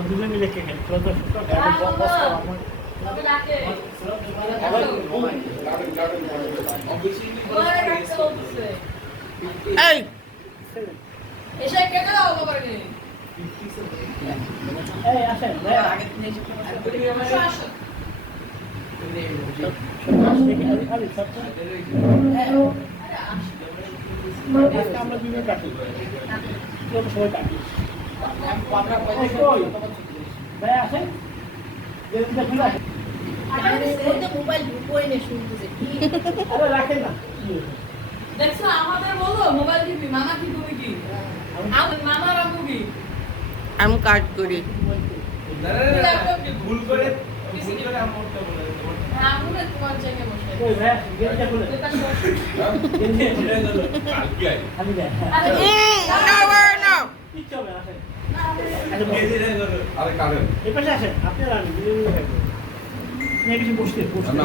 দুজন মিলে কে খেলি তোর তো এই এসে কেটে দাও বাবা রে এই আসেন আগে আমরা দুজন কাটি সবাই কাটি ভাই আসেন মোবাইল ঢুকোই না শুনতেছে আরে রাখেন না দেখছো আমাদের বলো মোবাইল দিবি মামা কি তুমি কি মামা রাখবো কি আমি কাজ করি ভুল করে আমরটা বলে হ্যাঁ আমরা তোমার জায়গায় বসে ওই ভাই গেটটা খুলে আমি দেখ না কিচ্ছু হবে না আসেন আরে কারেন এই পাশে আসেন আপনারা আমি দুজন মিলে খাবো না কিছু বসতে না,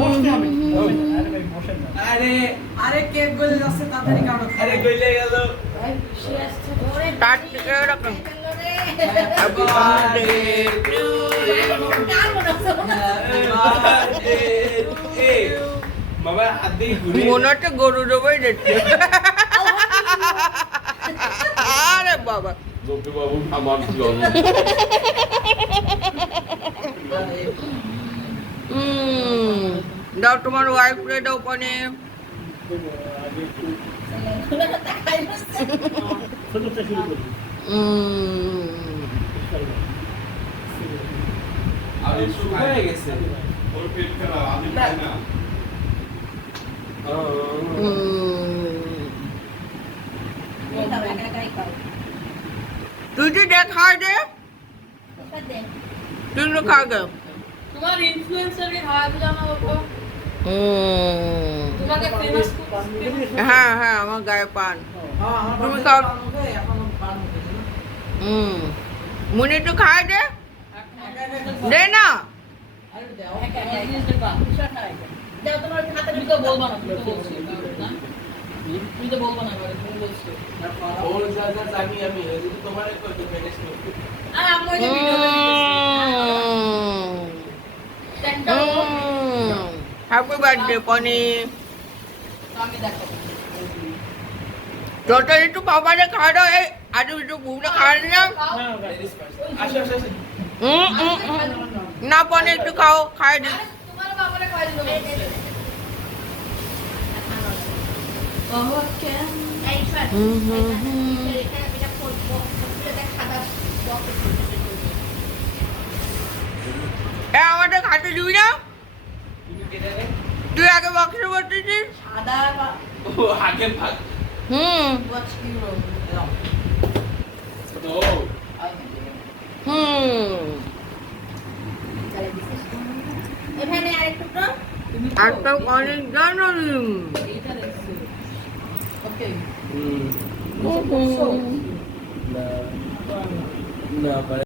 বসতে হবে আরে ভাই বসেন না আরে কেক গলে যাচ্ছে তাড়াতাড়ি কাটো আরে গইলে গেল সে আসছে ধরে কাট থেকে রাখুন হ্যাপি বার্থডে টু কার মনে হচ্ছে বাবা হাত দিয়ে ঘুরে মনে হচ্ছে গরু জবাই দেখছে আরে বাবা জোকে বাবু আমার জন্ম দাও তোমার ওয়াইফ রে দাও পানে তাকাই বসছে ছোটটা শুরু করি আমি শুরু হয়ে গেছে ওর পেট খারাপ আমি খাই না এটা একা একাই খাও তুই তো দেখা দে তুই তো খা গে তোমার ইনফ্লুয়েন্সার কে খাওয়া দিলাম না বাবা তোমাকে ফেমাস হ্যাঁ হ্যাঁ আমার গায়ে পান তুমি তুমি খাও। এখনো পান মুনি একটু খাই দে দে না আরে দাও একা একা জিনিস দেখবা বিশাল খাই দাও তোমার হাতে তুমি তো বলবা না তুমি তো বলছো না তুমি তো বলবা না মানে তুমি বলছো ওর যা যা জানি আমি যদি তোমার কত ম্যানেজ করতে আর আমি ওই যে ভিডিওতে দেখতেছি হ্যাপি বার্থডে পনি আমি দেখো তোটা একটু বাবারে খাওয়া দাও এই আজ একটু বুবটা খাওয়া না আসো আসো আসো না পনি একটু খাও খাই দি আরে তোমার বাবারে খাই দিলো ও কেন এই ফাট এটা করব এটা খাদা এ আমাদের খাতে দিবি না তুমি কেটে নে তুই আগে বক্সে বসতেছিস আদা ও আগে ভাগ ওয়াচ ইউরো তো এখানে আরেকটু আর তো অনেক জানো এইটা দেখছি ওকে না না